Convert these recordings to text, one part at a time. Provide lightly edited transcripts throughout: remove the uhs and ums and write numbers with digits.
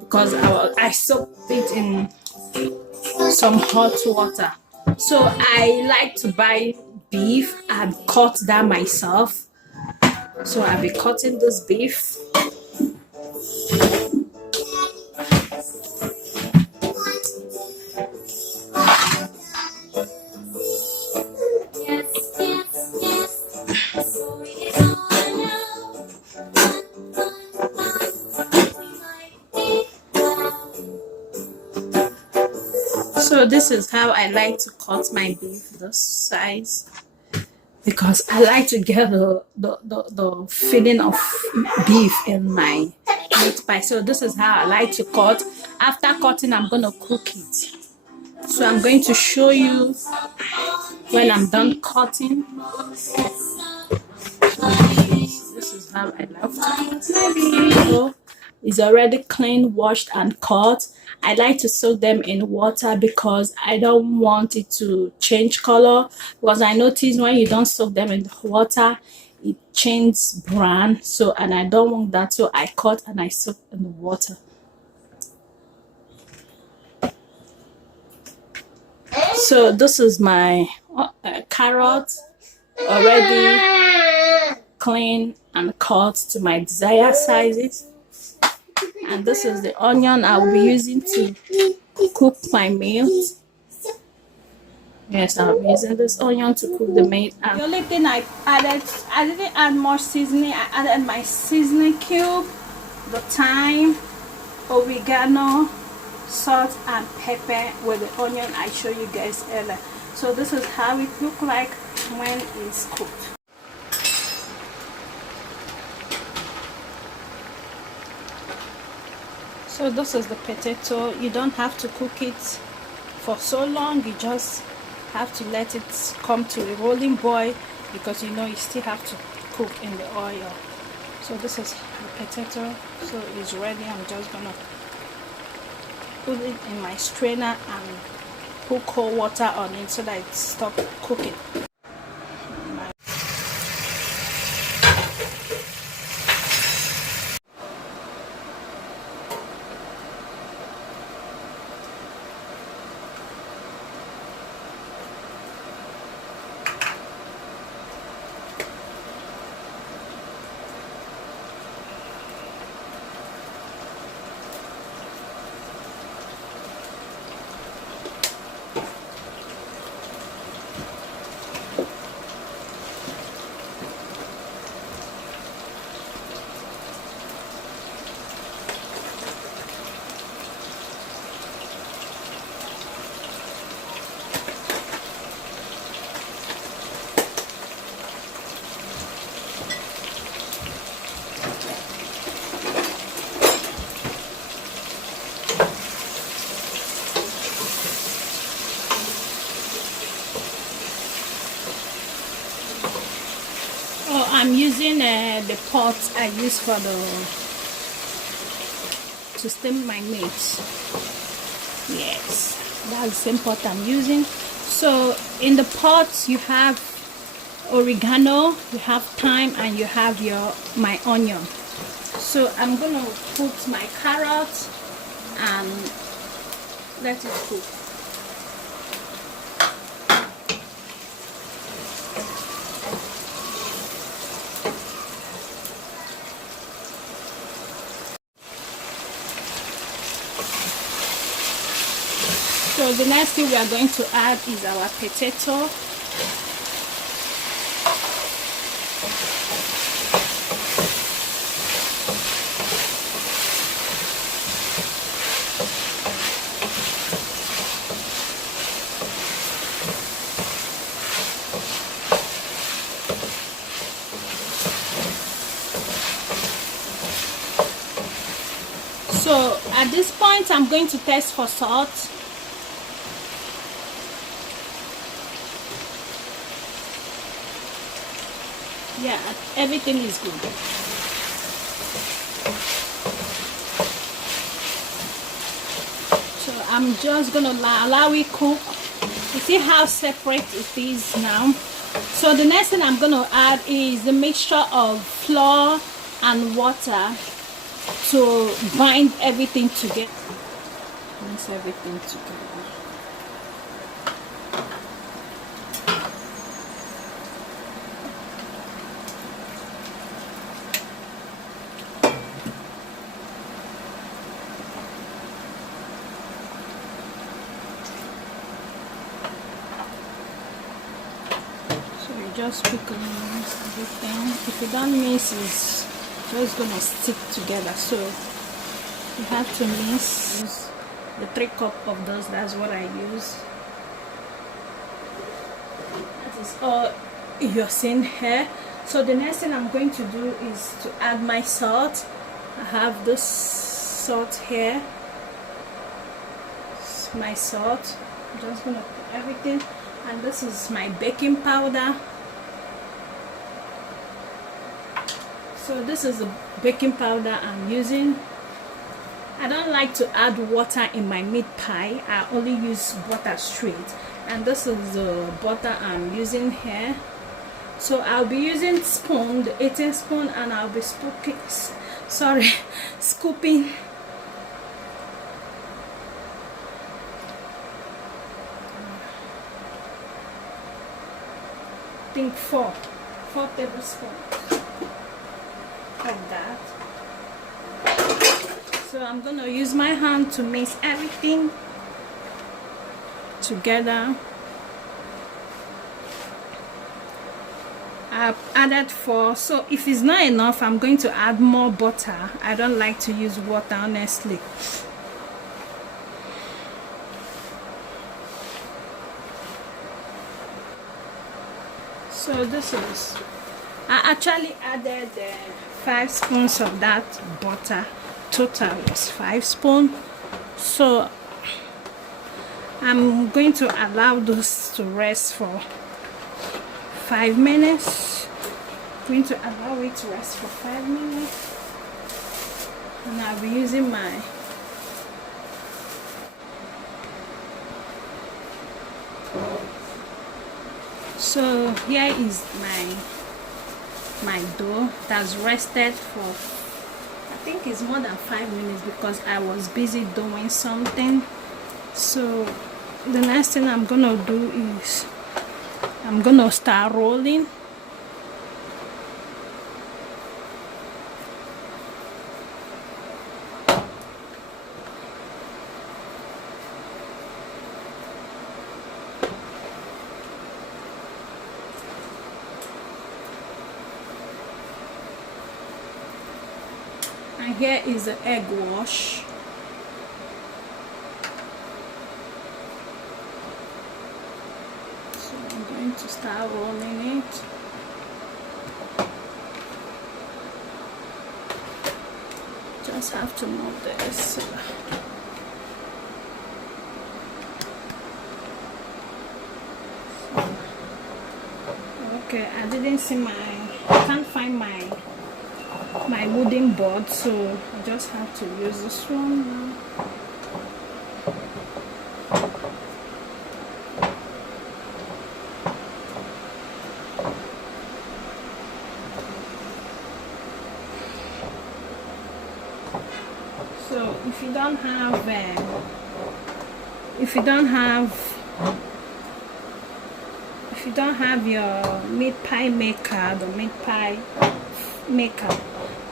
because I soaked it in some hot water. So I like to buy beef and cut that myself. So I'll be cutting this beef. So this is how I like to cut my beef, this size, because I like to get the feeling of beef in my meat pie. So this is how I like to cut. After cutting, I'm gonna cook it. So I'm going to show you when I'm done cutting. This is how I love to cut my beef. So it's already clean, washed, and cut. I like to soak them in water because I don't want it to change color. Because I notice when you don't soak them in water, it changes brown. So, and I don't want that. So I cut and I soak in the water. So this is my carrot, already clean and cut to my desired sizes. And this is the onion I will be using to cook my meat. Yes, I'll be using this onion to cook the meat. And the only thing I didn't add more seasoning. I added my seasoning cube, the thyme, oregano, salt, and pepper with the onion I showed you guys earlier. So this is how it looks like when it's cooked. So this is the potato. You don't have to cook it for so long. You just have to let it come to a rolling boil because you know you still have to cook in the oil. So this is the potato. So it's ready. I'm just gonna put it in my strainer and put cold water on it so that it stops cooking. I'm using the pot I use for to steam my meat. Yes, that's the same pot I'm using. So in the pot you have oregano, you have thyme, and you have my onion. So I'm gonna put my carrot and let it cook. So the next thing we are going to add is our potato. So at this point I'm going to test for salt. Yeah, everything is good. So I'm just gonna allow it cook. You see how separate it is now. So the next thing I'm gonna add is the mixture of flour and water. to bind everything together. Mix everything together. So you just quickly mix everything. If you don't mix, it's just gonna stick together. So you have to mix. Use the 3 cups of those. That's what I use. That is all you're seeing here. So the next thing I'm going to do is to add my salt. I have this salt here. It's my salt. I'm just gonna put everything. And this is my baking powder. So this is the baking powder I'm using. I don't like to add water in my meat pie. I only use butter straight. And this is the butter I'm using here. So I'll be using spoon, the 18 spoon, and I'll be scooping I think 4 tablespoons of that. So I'm gonna use my hand to mix everything together. I've added 4, so if it's not enough, I'm going to add more butter. I don't like to use water, honestly. So this is, I actually added 5 spoons of that butter. Total was 5 spoons. So I'm going to allow this to rest for 5 minutes. I'm going to allow it to rest for 5 minutes. And I'll be using my so here is my dough that's rested for, I think it's more than 5 minutes because I was busy doing something. So the next thing I'm gonna do is I'm gonna start rolling. And here is the egg wash. So I'm going to start rolling it. Just have to move this. Okay, I didn't see I can't find my wooden board, so I just have to use this one now. So if you don't have your meat pie maker, the meat pie maker,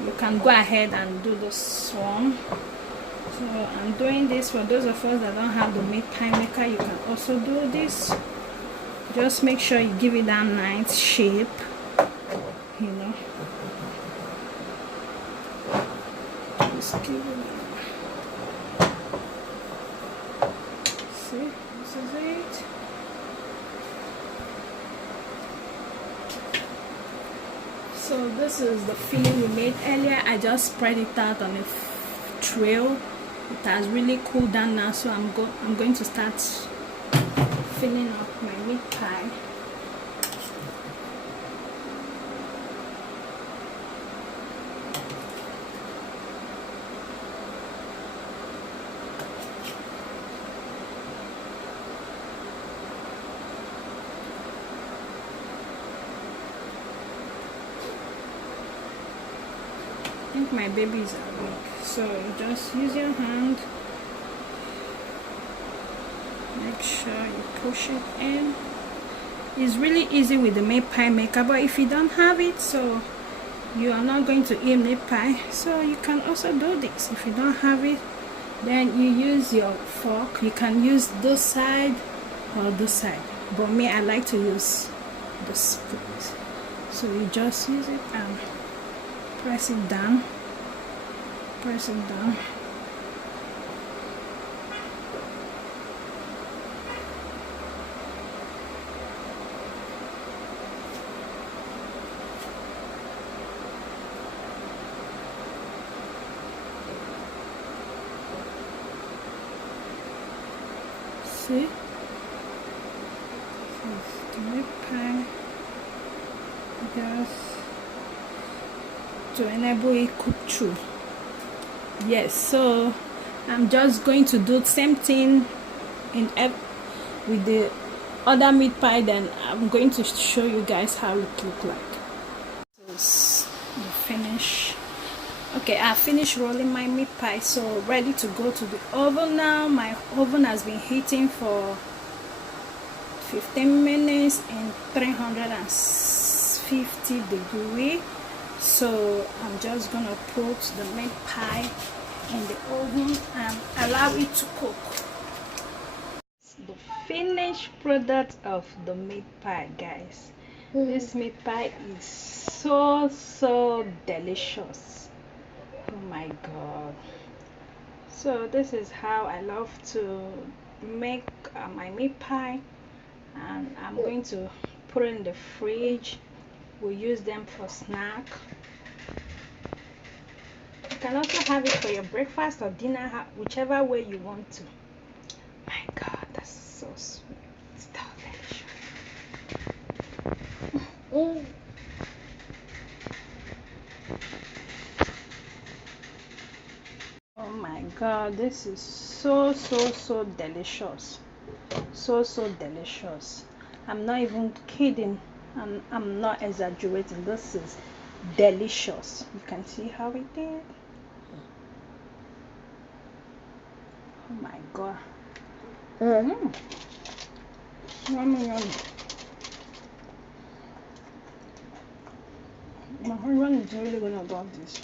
you can go ahead and do this one. So I'm doing this for those of us that don't have the meat pie maker. You can also do this. Just make sure you give it that nice shape, you know. Just give it. See, this is it. So this is the filling we made earlier. I just spread it out on a trail. It has really cooled down now, so I'm going to start filling up my meat pie. I think my baby is awake. So you just use your hand, make sure you push it in. It's really easy with the meat pie maker, but if you don't have it, so you are not going to eat meat pie, so you can also do this. If you don't have it, then you use your fork. You can use this side or this side, but me, I like to use this place. So you just use it and press it down, press it down. See? The meat pie, just to enable it cook through. Yes, so I'm just going to do the same thing with the other meat pie. Then I'm going to show you guys how it look like. This is the finish. Okay, I finished rolling my meat pie, so ready to go to the oven now. My oven has been heating for 15 minutes in 350 degrees. So I'm just gonna put the meat pie in the oven and allow it to cook. The finished product of the meat pie, guys. This meat pie is so delicious. Oh my god. So this is how I love to make my meat pie, and I'm going to put it in the fridge. We'll use them for snack. You can also have it for your breakfast or dinner, whichever way you want to. My god, that's so sweet. It's so delicious. Oh my god, this is so delicious. So delicious. I'm not even kidding. I'm not exaggerating. This is delicious. You can see how it did. Oh my god. Yummy. My husband is really gonna love this.